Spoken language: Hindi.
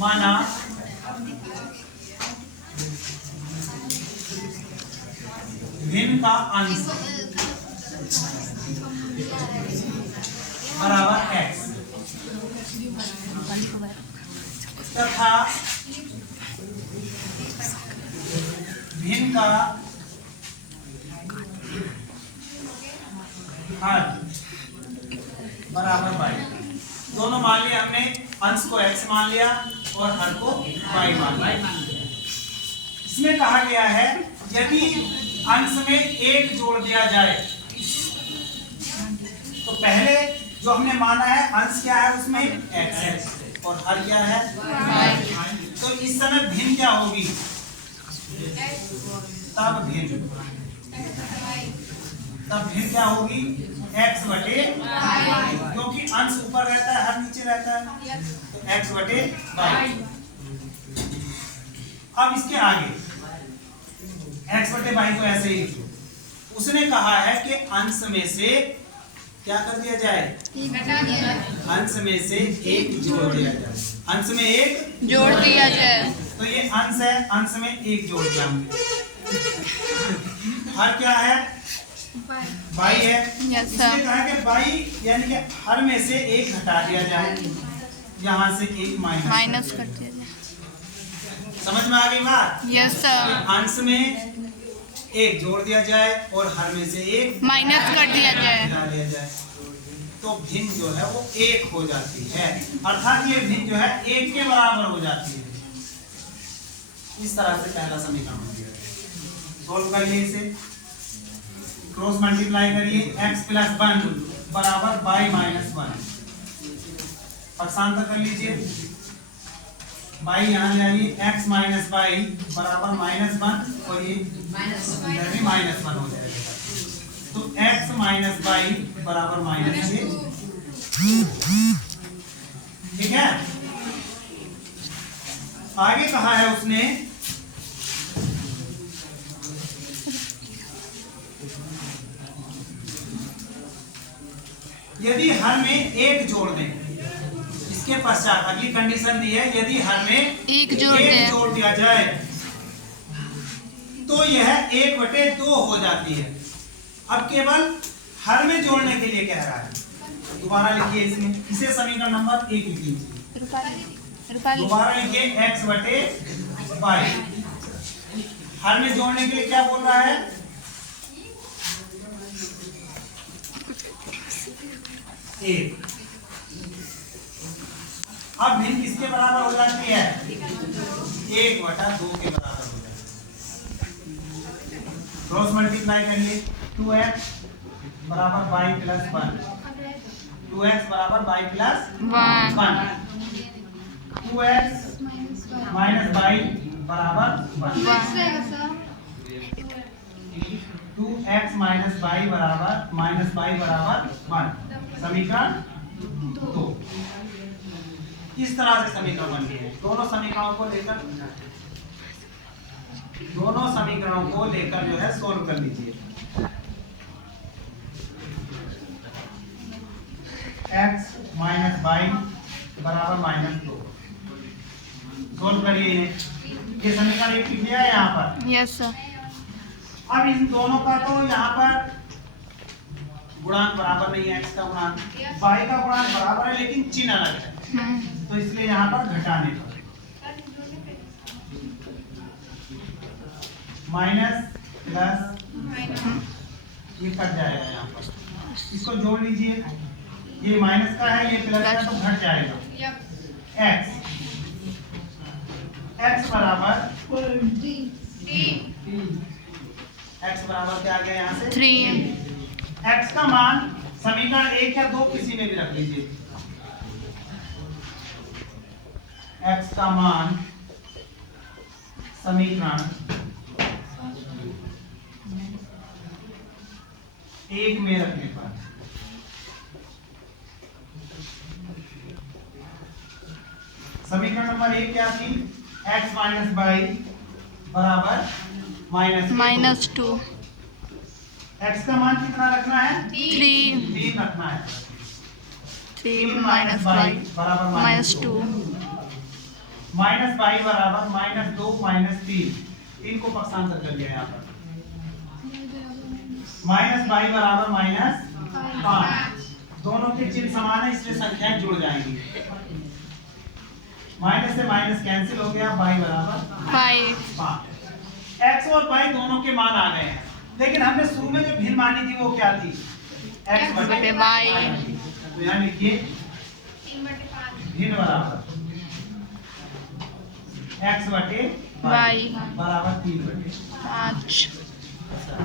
माना भिन्न का अंश बराबर x तथा भिन्न का हर बराबर y। दोनों मान लिया हमने, अंश को x मान लिया और हर को y मान लिया। इसमें कहा गया है यदि अंश में एक जोड़ दिया जाए तो पहले जो हमने माना है अंश क्या है उसमें x है और हर क्या है y। तो इस समय भिन्न क्या होगी, तब भिन्न क्या होगी x बटे y, क्योंकि अंश ऊपर रहता है हर नीचे रहता है, तो x बटे y। अब इसके आगे x बटे y को ऐसे ही लिखो। उसने कहा है कि अंश में से क्या कर दिया जाए, अंश में से एक जोड़ दिया जाए, अंश में एक जोड़ दिया जाए। तो ये अंश है, अंश में एक जोड़ दिया हमने। हर क्या है, y है। Yes, इसने sir. कहा कि y यानी कि हर में से एक घटा दिया जाए, यहाँ से एक माइनस कर दिया जाए। समझ में आ गई बात। Yes sir. अंश में एक जोड़ दिया जाए और हर में से एक माइनस कर दिया जाए। घटा दिया जाए, तो भिन्न जो है वो एक हो जाती है, अर्थात ये भिन्न जो है एक के बराबर हो जाती है। इस तरह से पहला समीकरण सोल्व करिए, इसे क्रॉस मल्टीप्लाई करिए, x प्लस 1 बराबर y माइनस 1। पक्षांतर कर लीजिए, y यहाँ ले आइए, x माइनस y बराबर -1 और ये भी -1 हो जाएगा, तो x माइनस y बराबर -1। ठीक है। आगे कहा है उसने यदि हर में एक जोड़ दें, इसके पश्चात अगली कंडीशन दी है यदि हर में एक जोड़ दिया जाए तो यह 1/2 हो जाती है। अब केवल हर में जोड़ने के लिए कह रहा है, दोबारा लिखिए इसमें, इसे समीकरण नंबर 1 लिखिए। दोबारा लिखिए x बटे y, हर में जोड़ने के लिए क्या बोल रहा है, एक। अब भिन्न किसके बराबर हो जाती है, 1/2 के बराबर हो जाती है। क्रॉस मल्टीप्लाई करिए, 2x बराबर y प्लस 1, 2x बराबर y plus 1, 2x minus y बराबर 1, 2x माइनस y बराबर 1, समीकरण 2। इस तरह से समीकरण बन गए। दोनों समीकरणों को लेकर जो है सोल्व कर लीजिए। x माइनस y बराबर -2 सोल्व करिए इन्हें। ये समीकरण एक लिख लिया है यहाँ पर। Yes sir. अब इन दोनों का तो यहाँ पर गुणांक बराबर नहीं है, x का गुणांक y का गुणांक बराबर है लेकिन चिन्ह अलग है, तो इसलिए यहाँ पर घटाने पर माइनस प्लस ये कट जाएगा, यहाँ पर इसको जोड़ लीजिए, ये माइनस का है ये प्लस का, तो घट जाएगा। x बराबर क्या आ गया यहाँ से 3। x का मान समीकरण 1 या 2 किसी में भी रख लीजिए। x का मान समीकरण 1 में रखने पर समीकरण नंबर 1 क्या थी, x माइनस y बराबर -2। x का मान कितना रखना है, 3 रखना है। 3 माइनस y बराबर -2। माइनस बाई बराबर -2 -3, 3 को पक्षांतर कर लिया यहाँ पर। माइनस बाई बराबर -5, दोनों के चिन्ह समान है इसलिए संख्याएं जुड़ जाएंगी। माइनस से माइनस कैंसिल हो गया, बाई बराबर 5। एक्स और बाई दोनों के मान आ गए हैं, लेकिन हमने शुरू में जो भिन्न मानी थी वो क्या थी? एक्स बटे बाई। तो यहाँ लिखिए भिन्न बराबर एक्स बटे बाई बराबर 3/5। पाँच। अच्छा